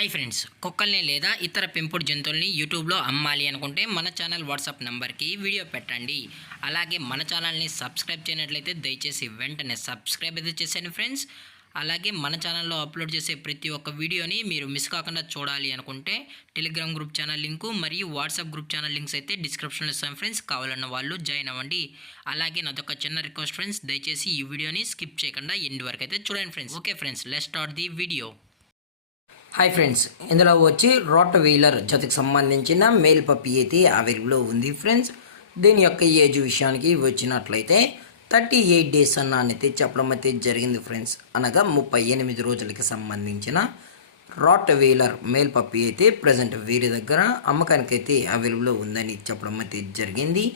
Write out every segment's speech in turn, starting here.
Hi friends, కుక్కల్ని లేదా ఇతర పెంపుడు జంతువుల్ని యూట్యూబ్లో అమ్మాలి అనుకుంటే మన ఛానల్ వాట్సాప్ నెంబర్కి వీడియో పెట్టండి. అలాగే మన ఛానల్ని సబ్స్క్రైబ్ చేయనట్లయితే దయచేసి వెంటనే సబ్స్క్రైబ్ అయితే చేసేయండి ఫ్రెండ్స్. అలాగే మన ఛానల్లో అప్లోడ్ చేసే ప్రతి ఒక్క వీడియోని మీరు మిస్ కాకుండా చూడాలి అనుకుంటే టెలిగ్రామ్ గ్రూప్ ఛానల్ లింకు మరియు వాట్సాప్ గ్రూప్ ఛానల్ లింక్స్ అయితే డిస్క్రిప్షన్లో ఇస్తాం ఫ్రెండ్స్. కావాలన్న వాళ్ళు జాయిన్ అవ్వండి. అలాగే నాదొక చిన్న రిక్వెస్ట్ ఫ్రెండ్స్, దయచేసి ఈ వీడియోని స్కిప్ చేయకుండా ఎండ్ వరకు అయితే చూడండి friends. Okay friends, let's start the video. Hi friends, ఇందులో వచ్చి రాట్ వీలర్ జతకు సంబంధించిన మేల్ పప్పీ అయితే అవైలబుల్లో ఉంది ఫ్రెండ్స్. దీని యొక్క ఏజ్ విషయానికి వచ్చినట్లయితే 38 డేస్ అన్నైతే చెప్పడం అయితే జరిగింది ఫ్రెండ్స్. అనగా 38 రోజులకి సంబంధించిన రాట్ వీలర్ మేల్ పప్పీ అయితే ప్రజెంట్ వీరి దగ్గర అమ్మకానికి అయితే అవైలబుల్లో ఉందని చెప్పడం అయితే జరిగింది.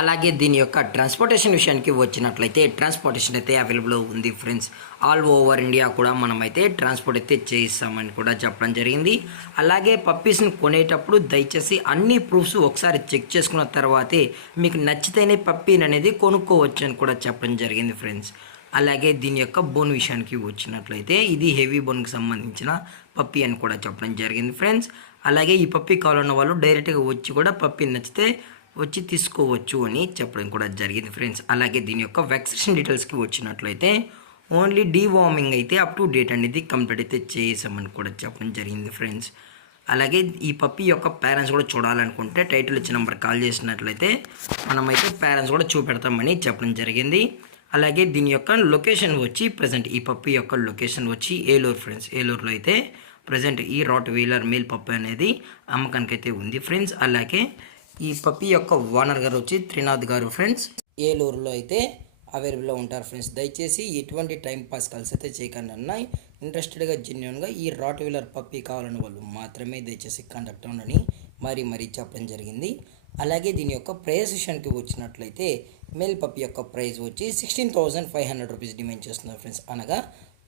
అలాగే దీని యొక్క ట్రాన్స్పోర్టేషన్ విషయానికి వచ్చినట్లయితే ట్రాన్స్పోర్టేషన్ అయితే అవైలబుల్ ఉంది ఫ్రెండ్స్. ఆల్ ఓవర్ ఇండియా కూడా మనమైతే ట్రాన్స్పోర్ట్ అయితే చేయిస్తామని కూడా చెప్పడం జరిగింది. అలాగే పప్పీస్ని కొనేటప్పుడు దయచేసి అన్ని ప్రూఫ్స్ ఒకసారి చెక్ చేసుకున్న తర్వాతే మీకు నచ్చితేనే పప్పీని అనేది కొనుక్కోవచ్చు అని కూడా చెప్పడం జరిగింది ఫ్రెండ్స్. అలాగే దీని యొక్క బోన్ విషయానికి వచ్చినట్లయితే ఇది హెవీ బోన్కి సంబంధించిన పప్పీ అని కూడా చెప్పడం జరిగింది ఫ్రెండ్స్. అలాగే ఈ పప్పీ కావాలన్న వాళ్ళు డైరెక్ట్గా వచ్చి కూడా పప్పీ నచ్చితే వచ్చి తీసుకోవచ్చు అని చెప్పడం కూడా జరిగింది ఫ్రెండ్స్. అలాగే దీని యొక్క వ్యాక్సినేషన్ డీటెయిల్స్కి వచ్చినట్లయితే ఓన్లీ డీవార్మింగ్ అయితే అప్ టు డేట్ అనేది కంప్లీట్ అయితే చేసామని కూడా చెప్పడం జరిగింది ఫ్రెండ్స్. అలాగే ఈ పప్పీ యొక్క పేరెంట్స్ కూడా చూడాలనుకుంటే టైటిల్ ఇచ్చిన నెంబర్ కాల్ చేసినట్లయితే మనమైతే పేరెంట్స్ కూడా చూపెడతామని చెప్పడం జరిగింది. అలాగే దీని యొక్క లొకేషన్ వచ్చి ప్రజెంట్ ఈ పప్పీ యొక్క లొకేషన్ వచ్చి ఏలూరు ఫ్రెండ్స్. ఏలూరులో అయితే ప్రజెంట్ ఈ రాట్ వీలర్ మేల్ పప్పీ అనేది అమ్మకానికి అయితే ఉంది ఫ్రెండ్స్. అలాగే ఈ పప్పీ యొక్క ఓనర్ గారు వచ్చి త్రినాథ్ గారు ఫ్రెండ్స్. ఏలూరులో అయితే అవైలబుల్లో ఉంటారు ఫ్రెండ్స్. దయచేసి ఎటువంటి టైం పాస్ కాల్స్ అయితే చేయకుండా ఇంట్రెస్టెడ్గా జెన్యున్గా ఈ రాట్ వీలర్ పప్పీ కావాలని వాళ్ళు మాత్రమే దయచేసి కాంటాక్ట్ అవ్వండి మరీ చెప్పడం జరిగింది. అలాగే దీని యొక్క ప్రైస్ విషయానికి వచ్చినట్లయితే మేల్ పప్పీ యొక్క ప్రైస్ వచ్చి 16,500 రూపీస్ డిమాండ్ చేస్తున్నారు ఫ్రెండ్స్. అనగా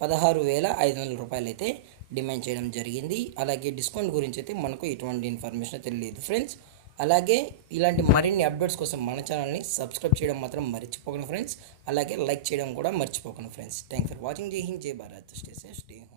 16,500 రూపాయలు అయితే డిమాండ్ చేయడం జరిగింది. అలాగే డిస్కౌంట్ గురించి అయితే మనకు ఎటువంటి ఇన్ఫర్మేషన్ అయితే లేదు ఫ్రెండ్స్. అలాగే ఇలాంటి మరిన్ని అప్డేట్స్ కోసం మన ఛానల్ని సబ్స్క్రైబ్ చేయడం మాత్రం మర్చిపోకండి ఫ్రెండ్స్. అలాగే లైక్ చేయడం కూడా మర్చిపోకండి ఫ్రెండ్స్. Thanks for watching. జై హింద్, జై Bharat. Stay safe, stay home.